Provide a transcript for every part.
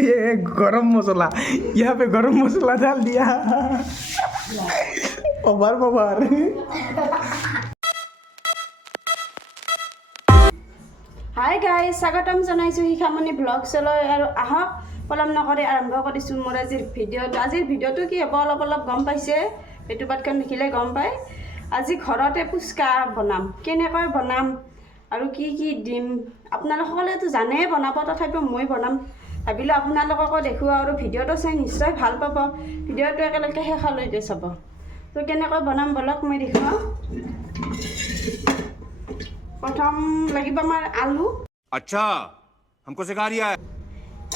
ये गरम मसाला, यहाँ पे गरम मसाला डाल दिया। Over over. हाय गाइस, स्वागतम জনাইছো শিখামণি ব্লগছলৈ আৰু আহক পলম নকৰি আৰম্ভ কৰিছো মোৰ আজিৰ ভিডিঅ'টো। আজিৰ ভিডিঅ'টো কি হ'ব অলপ গম পাইছে, এইটো পাতখন দেখিলে গম পায়। আজি ঘৰতে ফুচকা বনাম, কেনেকৈ বনাম আৰু কি কি দিম আপোনালোকসকলেতো জানেই বনাব, তথাপিও মই বনাম ভাবিলোঁ আপোনালোককো দেখুৱাওঁ আৰু ভিডিঅ'টো চাই নিশ্চয় ভাল পাব। ভিডিঅ'টো একেলগে শেষলৈকে চাব। তো কেনেকৈ বনাম বলক মই দেখুৱাওঁ। प्रथम লাগিব আমাৰ আলু। अच्छा हमको सिखा रिया है।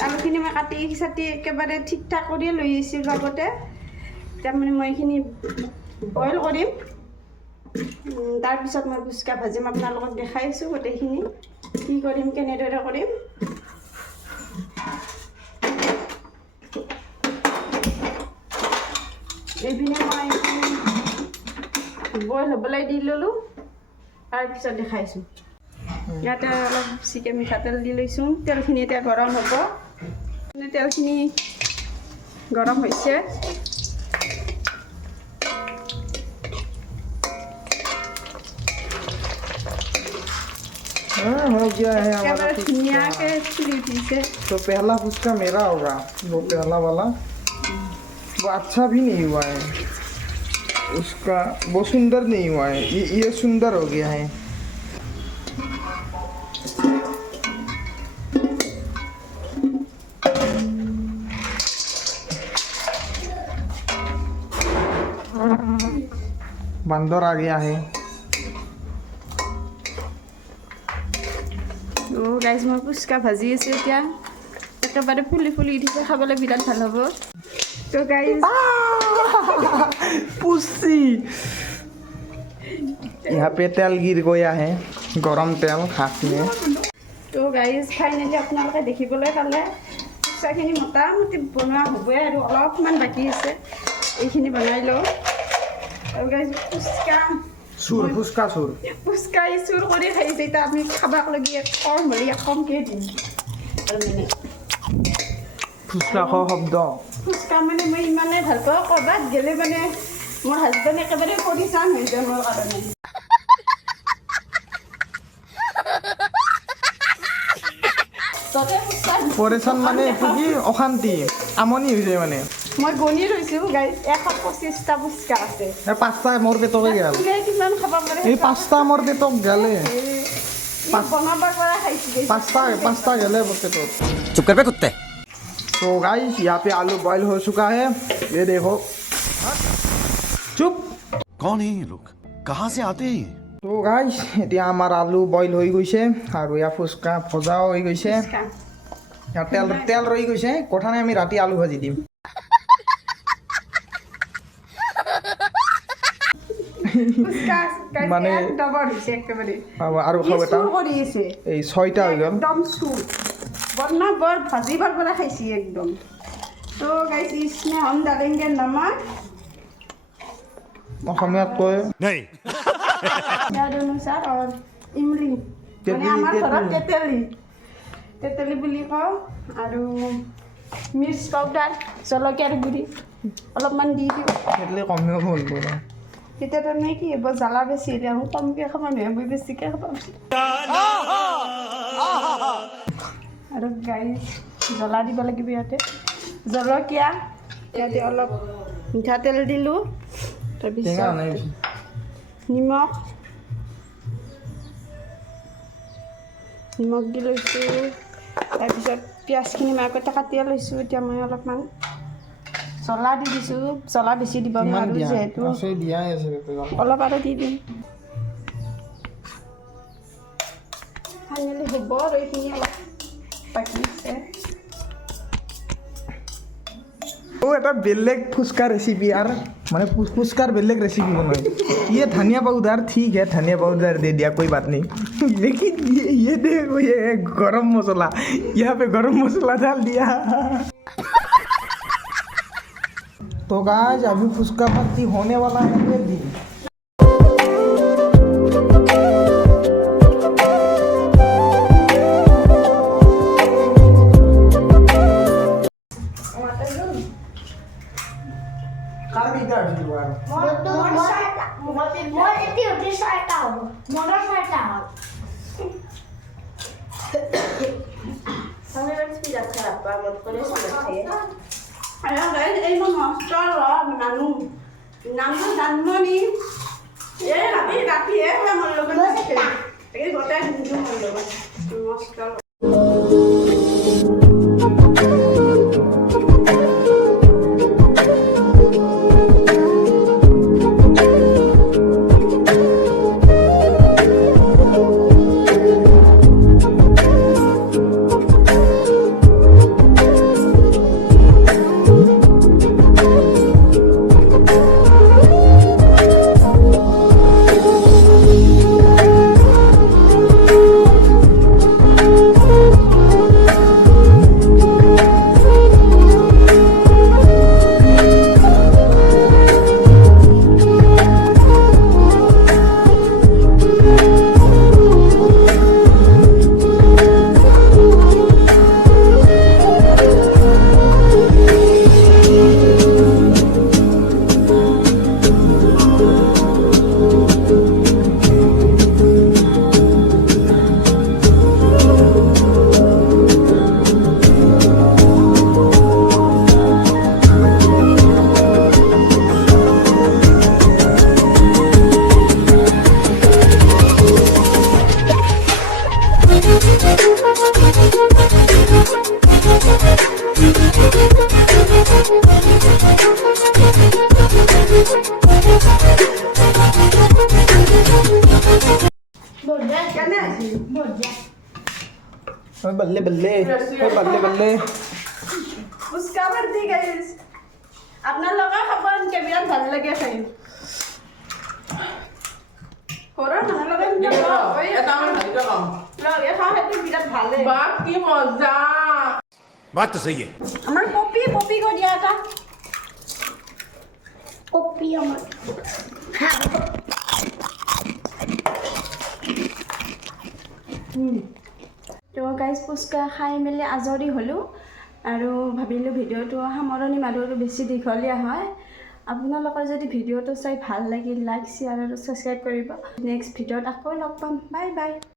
আলুখিনি মই কাটি চাটি একেবাৰে ঠিক ঠাক কৰি লৈ আহিছিলোঁ আগতে। তাৰমানে মই এইখিনি বইল কৰিম, তাৰপিছত মই ফুচকা ভাজিম, আপোনালোকক দেখাইছোঁ গোটেইখিনি কি কৰিম কেনেদৰে কৰিম। এইপিনে মই বইল হ'বলৈ দি ল'লোঁ, তাৰপিছত দেখাইছোঁ। ইয়াতে অলপ চিকেন মিঠাতেল দি লৈছোঁ, তেলখিনি এতিয়া গৰম হ'ব। তেলখিনি গৰম হৈছে, हो गया है हमारा धुनियाके फुली उठिছে। तो पहला फुचका मेरा होगा, वो पहला वाला वो अच्छा भी नहीं हुआ है, उसका वो सुंदर नहीं हुआ है, ये सुंदर हो गया है। बंदर आ गया है। তো গাইজ মই ফুচকা ভাজি আছোঁ, এতিয়া একেবাৰে ফুলি ফুলি উঠিছে, খাবলৈ বিৰাট ভাল হ'ব। তো গাইজ पुस्सी यहाँ पे तेल गिर गया है, गरम तेल हाथ में। তো গাইজ ফাইনেলি আপোনালোকে দেখিবলৈ পালে ফুচকাখিনি মোটামুটি বনোৱা হ'বই আৰু অলপমান বাকী আছে, এইখিনি বনাই লওঁ। আৰু গাইজ सुर फुचका सुर ফুচকা চুৰ কৰি খাইছে, এতিয়া আমি খাবাক লাগি কম হ'লে কমকৈ দিম। তাৰমানে फुचका खो शब्द ফুচকা মানে মই ইমানেই ভাল পাওঁ, ক'ৰবাত গ'লে মানে মোৰ হাজবেণ্ড একেবাৰে পৰিচান হৈ যায় মোৰ কাৰণে। পৰেচান মানে এইটো কি অশান্তি আমনি হৈ যায় মানে। মই গণি লৈছোঁ গাইজ 125টা ফুচকা আছে। পাঁচটা মোৰ পেটকে গেল, কোনে কিমান খাব পাৰে এই পাঁচটা মোৰ পেটক গেলে, বনাব পৰা খাইছোঁ। पाँचटा गले वो पेटक। चुप कर बे कुत्ते। तो गाइस यहाँ पे आलू बॉईल हो चुका है, ये देखो। चुप। कौन है ये लोग, कहाँ से आते हैं? তো গাইস এতিয়া আমাৰ আলু বইল হৈ গৈছে আৰু ইয়াৰ ফুচকা ভজাও হৈ গৈছে, ইয়াৰ তেল তেল ৰৈ গৈছে। কথা নাই, আমি ৰাতি আলু ভাজি দিম। মানে আৰু খাব এটা এই 6টা হৈ গ'ল। একদম চুৰ বনা বৰ ভাজিবাৰ পৰা খাইছি একদম। তো গাইস इसमें हम डालेंगे नमक, অসমীয়াত কয় नहीं। स्वाद अनुसार, और इमली মানে আমাৰ ঘৰত তেতেলী বুলি কওঁ, আৰু মিৰ্চ পাউডাৰ, জলকীয়াৰ গুড়ি অলপমান দি দিওঁ। সেইটোলে কমিও হ'ল বাৰু। তেতিয়া তাৰমানে কি হ'ব, জ্বালা বেছি হ'লে আমি কমকৈ খাব নহয়, মই বেছিকৈ খাব। আৰু গাইছ জ্বলা দিব লাগিব ইয়াতে, জলকীয়া, ইয়াতে অলপ মিঠাতেল দিলোঁ, তাৰপিছত নিমখ দি লৈছোঁ, তাৰপিছত পিঁয়াজখিনি মই আগতে কাটিয়ে লৈছোঁ। এতিয়া মই অলপমান জ্বলা দি দিছোঁ, জ্বলা বেছি দিব নোৱাৰোঁ যিহেতু, অলপ আৰু দি দিম। ফাইনেলি হ'ব আৰু এইখিনি অলপ বাকী আছে। वो এটা বেলেগ फुचका रेसिपी यार, मैंने फुचकार बेलेग रेसिपी बनाई। ये धनिया पाउडर ठीक है, धनिया पाउडर दे दिया कोई बात नहीं, लेकिन ये देखो ये गरम मसाला, यहाँ पे गरम मसाला डाल दिया। तो गाइस अभी फुचका पत्ती होने वाला है ये भी। এই মই নষ্ট নানো নামটো জানমনি এই ৰাতিহে মোৰ লগত এই গোটেই দিনটো মোৰ লগত নষ্ট बल्ले बल्ले बल्ले बल्ले ফুচকা ভৰ্তি গাইছ আপোনালোকে খাব এনেকৈ বিৰাট ভাল লাগে খাই ঘৰৰ মানুহৰ লগত লগে খাওঁ সেইটো বিৰাট ভালেই কি মজা बात तो सही है আমাৰ পপি কৈ দিয়া এটা পপি আমাৰ তো গাইজ ফুচকা খাই মেলি আজৰি হ'লোঁ আৰু ভাবিলোঁ ভিডিঅ'টো সামৰণি মাৰোঁ বেছি দীঘলীয়া হয় আপোনালোকৰ যদি ভিডিঅ'টো চাই ভাল লাগিল লাইক শ্বেয়াৰ আৰু ছাবস্ক্ৰাইব কৰিব নেক্সট ভিডিঅ'ত আকৌ লগ পাম বাই বাই